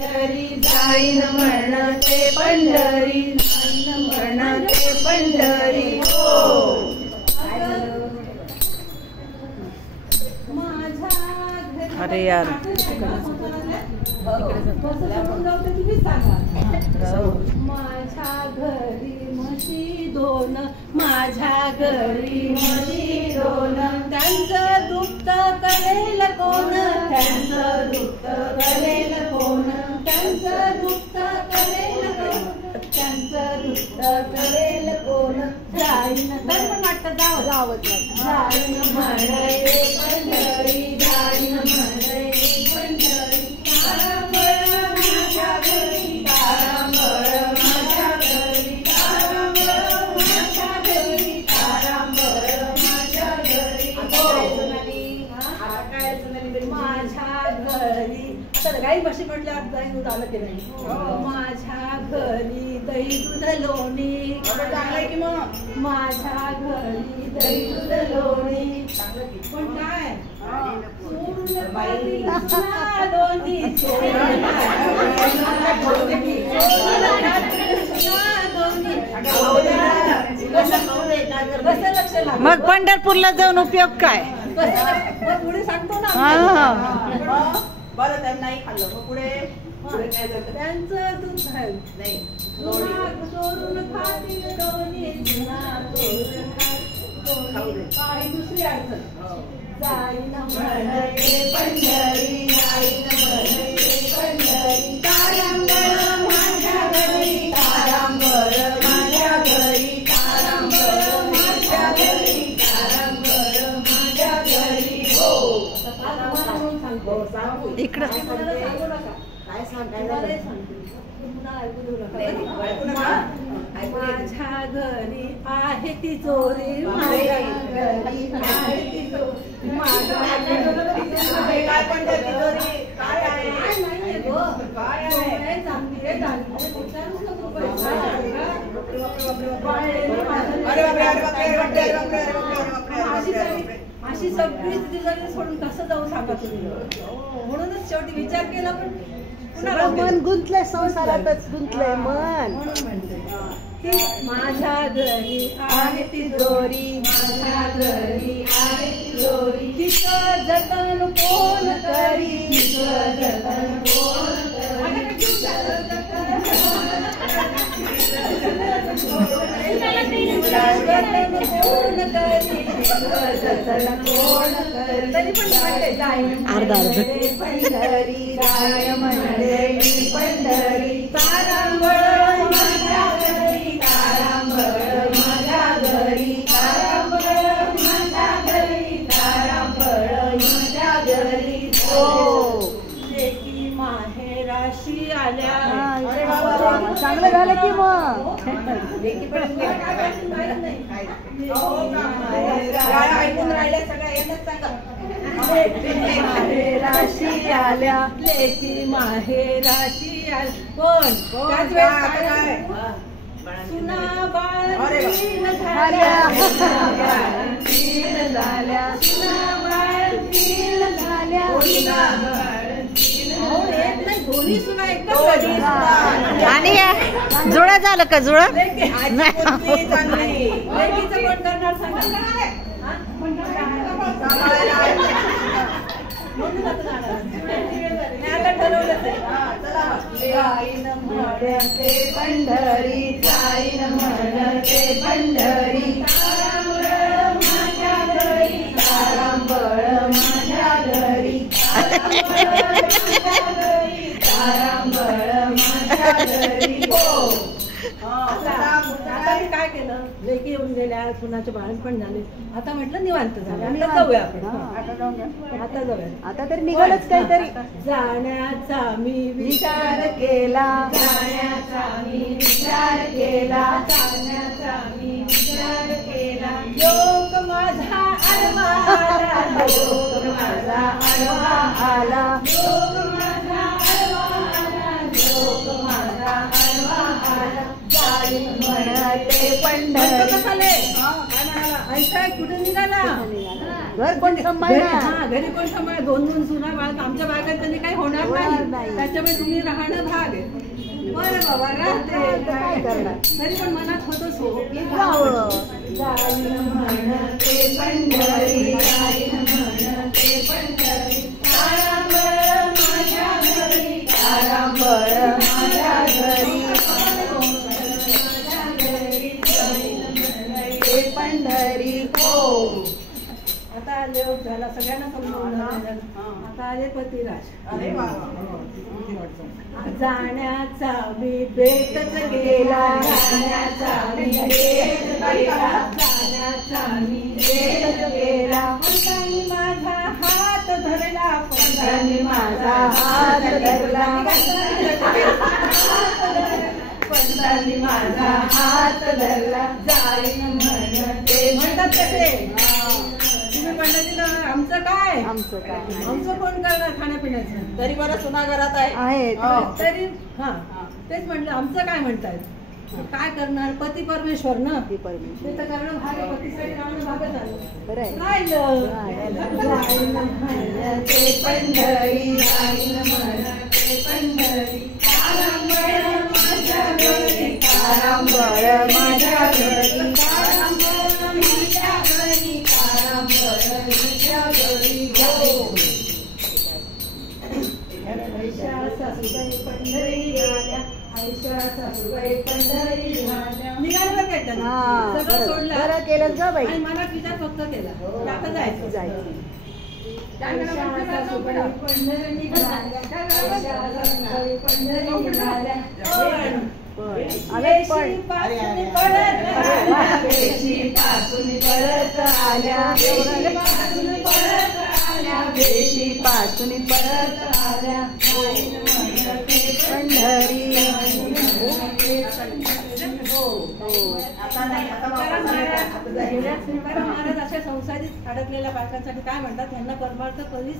जाईन म्हणते पंढरी, जाईन म्हणते पंढरी हो। अरे यार माझ्या घरी म्हशी दोन, माझ्या घरी म्हशी दोन, त्यांचं दुःख करेल कोण, त्यांचं दुःख करेल कोण, त्यांचं दुःख करेल कोण, त्यांचं दुःख करेल कोण। जाईन तर पण वाटतं जावंच जाईन म्हणे पंढरी, जाईन म्हणे पंढरी, तारांबळ माझ्या घरी, तारांबळ माझ्या घरी, तारांबळ माझ्या घरी, तारांबळ माझ्या घरी माझ्या घरी। आता गाई म्हशी म्हटल्यावर दही दूध आलं की नाही। माझ्या घरी दही दूध लोणी चांगलंय की मग, माझ्या घरी दही दूध लोणी पण काय मग पंढरपूरला जाऊन उपयोग काय? पुढे सांगतो ना बरं त्यांना नाही खाल्लं मग पुढे त्यांचं दूध नाही चोरून खातील दोन्ही, काय दुसरी अडचण। जाईन म्हणते पंढरी, जाईन म्हणते पंढरी, तारांबळ माझ्या घरी, तारांबळ माझ्या घरी, तारांबळ माझ्या घरी, तारांबळ माझ्या घरी हो। इकडं काय सांगायला माझ्या घरी आहे ती चोरी, माझ्या घरी आहे ती चोरी, माझ्या घरी काय पण तिजोरी काय आहे नाहीये गो, काय आहे चांगली आहे चांगली विचारूच नको पैसा। अशी सगळी तिजोरी सोडून कसं जाऊ सांगा तुम्ही। म्हणूनच शेवटी विचार केला पण मन गुंतलंय, संसारातच गुंतलंय मन। माझ्या घरी आहे तिजोरी, माझ्या घरी आहे तिजोरी, तिचं जतन कोण करी, तिचं जतन कोण करी, तरी पण पंढरी जाय म्हणते पंढरी, तारांबळ माझ्या घरी, तारांबळ माझ्या घरी, तारांबळ माझ्या घरी, तारांबळ माझ्या घरी हो। लेकी माहेराशी आल्या, चांगलं झालं की मग माहेराशी आल्या, लेकी माहेराशी आल्या कोण त्याच वेळेस सुना बाळंतीण झाल्या, बाळंतीण झाल्या, सुना बाळंतीण झाल्या, दोन्ही सुना एकदम आणि जुळं झालं का जुळं? लेकीचं पण करणार सांगा आता ठरवलं जाईन म्हणते पंढरी, जाईन म्हणते पंढरी, तारांबळ माझ्या घरी, तारांबळ माझ्या घरी, तारांबळ माझ्या घरी हो। आता मी काय केलं, लेकी येऊन गेल्या, सुनाचे बाळण पण झाले, आता म्हटलं निवांत झालं, आता जाऊया आपण, आता जाऊया, आता तर निघालच काहीतरी। जाण्याचा मी विचार केला, जाण्याचा मी विचार केला, जाण्याचा मी विचार केला, योग माझा आडवा आला, योग माझा आडवा आला, योग माझा आडवा आला, योग माझा आडवा आला, जाईन म्हणते पंढरी। म्हणाला ऐका कुठे निघाला घर कोण सांभाळणार हा घरी कोण सांभाळ 2 सुना बाळा आमच्या भागात त्यांनी काही होणार नाही त्याच्यामुळे तुम्ही राहणं भाग आहे बरं बाबा राहते काय करणार तरी पण मनात होतच हो जावं. म्हणते पंढरी म्हणते पंढरी तारांबळ माझ्या घरी तारांबळ माझ्या घरी पंढरी हो आता आले झाला सगळ्यांना समजावून आता आले पतिराज अरे वा जाण्याचा मी बेतच गेला जाण्याचा मी बेतच गेला जाण्याचा मी बेतच गेला पंतांनी माझा हात धरला पंतांनी माझा हात धरला पंतांनी माझा हात धरला जाईन म्हणते म्हणतात कसे तुम्ही पंढरीला आमचं काय आमचं काय आमचं कोण करणार खाण्यापिण्याचं तरी बरं सुना घरात आहे आहेत. हो. तरी हा तेच म्हटलं आमचं काय म्हणतायत काय करणार पती परमेश्वर ना ती परमेश्वर ते तर करणं भाग आहे, पतीसाठी राहणं भागच आलं बरं आहे राहिलं जाईन म्हणते पंढरी जाईन म्हणते पंढरी तारांबळ माझ्या घरी तारांबळ माझ्या घरी तारांबळ माझ्या घरी तारांबळ माझ्या घरी हो आयशा सासूबाई पंढरी आल्या आयशा सासूबाई पंढरी आल्या निघालं बरं काय त्यांनी? हा सगळं बरं सोडलं बरं केलं जा बाई आणि मनात विचार फक्त केला की आता जायचं जायचं आयशा सासूबाई पंढरी निघाल्या आयशा सासूबाई पंढरी निघाल्या आलं पण पासून परत आल्या वेशी पासून परत आल्या वेशी पासून परत आल्या वेशी पासून परत आल्या पंढरी आता नाही आता वापस आले. महाराज अशा संसारीत अडकलेल्या बायकांसाठी काय म्हणतात यांना परमार्थ कधी